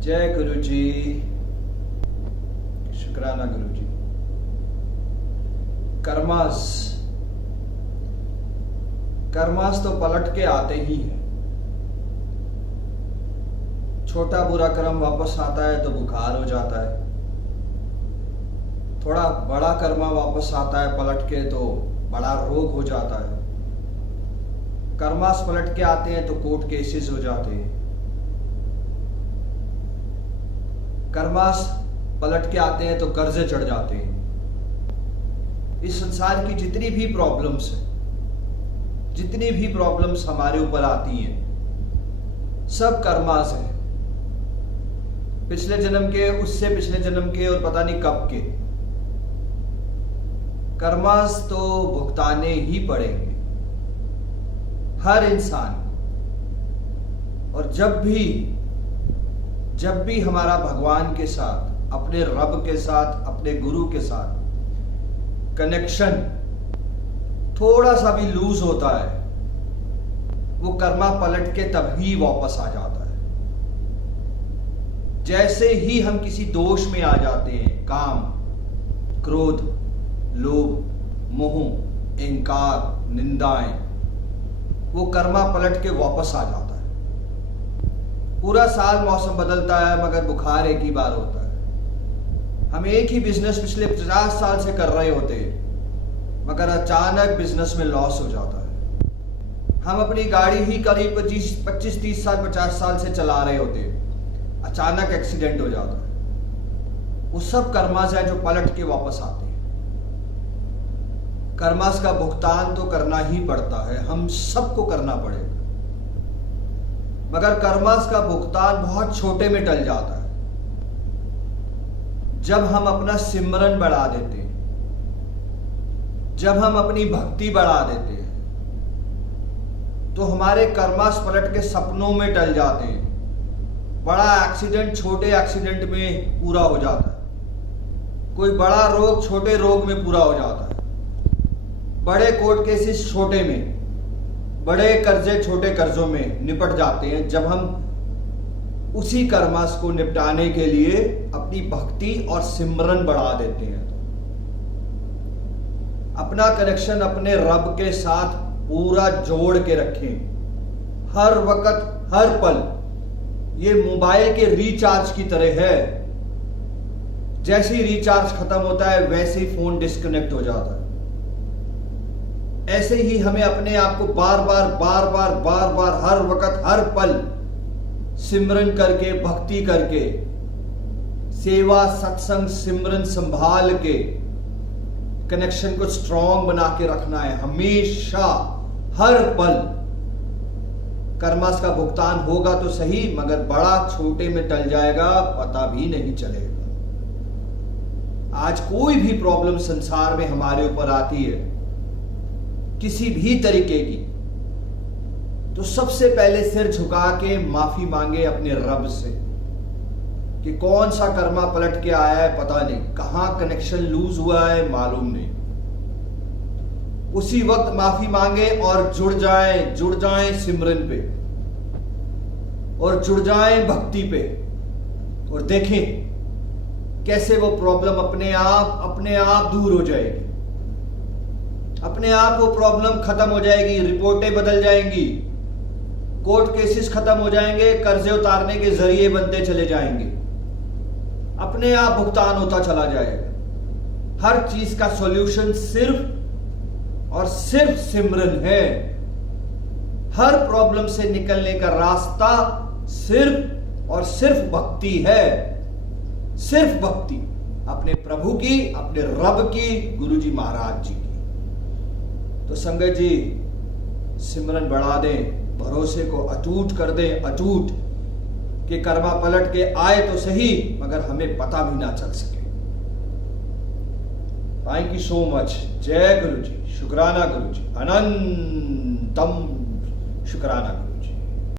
जय गुरु जी। शुक्राना गुरु जी। कर्मास तो पलट के आते ही हैं। छोटा बुरा कर्म वापस आता है तो बुखार हो जाता है, थोड़ा बड़ा कर्मा वापस आता है पलट के तो बड़ा रोग हो जाता है। कर्मास पलट के आते हैं तो कोर्ट केसेस हो जाते हैं। कर्मास पलट के आते हैं तो कर्जे चढ़ जाते हैं। इस संसार की जितनी भी प्रॉब्लम्स हमारे ऊपर आती हैं, सब कर्मास हैं। पिछले जन्म के, उससे पिछले जन्म के और पता नहीं कब के। कर्मास तो भुगताने ही पड़ेंगे हर इंसान को। और जब भी हमारा भगवान के साथ, अपने रब के साथ, अपने गुरु के साथ कनेक्शन थोड़ा सा भी लूज होता है, वो कर्मा पलट के तभी वापस आ जाता है। जैसे ही हम किसी दोष में आ जाते हैं, काम, क्रोध, लोभ, मोह, अहंकार, निंदाएं, वो कर्मा पलट के वापस आ जाता है। पूरा साल मौसम बदलता है मगर बुखार एक ही बार होता है। हम एक ही बिजनेस पिछले 50 साल से कर रहे होते हैं मगर अचानक बिजनेस में लॉस हो जाता है। हम अपनी गाड़ी ही करीब 25, 30 साल, 50 साल से चला रहे होते हैं, अचानक एक्सीडेंट हो जाता है। वो सब कर्मास है जो पलट के वापस आते हैं। कर्मास का भुगतान तो करना ही पड़ता है, हम सबको करना पड़ेगा। मगर कर्मास का भुगतान बहुत छोटे में टल जाता है। जब हम अपना सिमरन बढ़ा देते हैं, जब हम अपनी भक्ति बढ़ा देते हैं, तो हमारे कर्मास पलट के सपनों में टल जाते हैं। बड़ा एक्सीडेंट छोटे एक्सीडेंट में पूरा हो जाता है। कोई बड़ा रोग छोटे रोग में पूरा हो जाता है। बड़े कोर्ट केसेस छोटे में, बड़े कर्जे छोटे कर्जों में निपट जाते हैं जब हम उसी कर्मास को निपटाने के लिए अपनी भक्ति और सिमरन बढ़ा देते हैं। अपना कनेक्शन अपने रब के साथ पूरा जोड़ के रखें हर वक्त, हर पल। ये मोबाइल के रिचार्ज की तरह है। जैसे ही रिचार्ज खत्म होता है वैसे ही फोन डिस्कनेक्ट हो जाता है। ऐसे ही हमें अपने आप को बार बार हर वक्त, हर पल सिमरन करके, भक्ति करके, सेवा, सत्संग, सिमरन संभाल के कनेक्शन को स्ट्रांग बना के रखना है हमेशा, हर पल। कर्मास का भुगतान होगा तो सही मगर बड़ा छोटे में टल जाएगा, पता भी नहीं चलेगा। आज कोई भी प्रॉब्लम संसार में हमारे ऊपर आती है किसी भी तरीके की, तो सबसे पहले सिर झुका के माफी मांगे अपने रब से कि कौन सा कर्मा पलट के आया है पता नहीं, कहां कनेक्शन लूज हुआ है मालूम नहीं। उसी वक्त माफी मांगे और जुड़ जाएं सिमरन पे और जुड़ जाएं भक्ति पे, और देखें कैसे वो प्रॉब्लम अपने आप दूर हो जाएगी। अपने आप वो प्रॉब्लम खत्म हो जाएगी, रिपोर्टें बदल जाएंगी, कोर्ट केसेस खत्म हो जाएंगे, कर्जे उतारने के जरिए बनते चले जाएंगे, अपने आप भुगतान होता चला जाएगा। हर चीज का सॉल्यूशन सिर्फ और सिर्फ सिमरन है। हर प्रॉब्लम से निकलने का रास्ता सिर्फ और सिर्फ भक्ति है। सिर्फ भक्ति अपने प्रभु की, अपने रब की, गुरु जी महाराज जी की। तो संगत जी सिमरन बढ़ा दें, भरोसे को अटूट कर दें, अटूट, कि कर्मा पलट के आए तो सही मगर हमें पता भी ना चल सके। Thank you so much. जय गुरु जी। शुक्राना गुरु जी। अनंतम शुक्राना।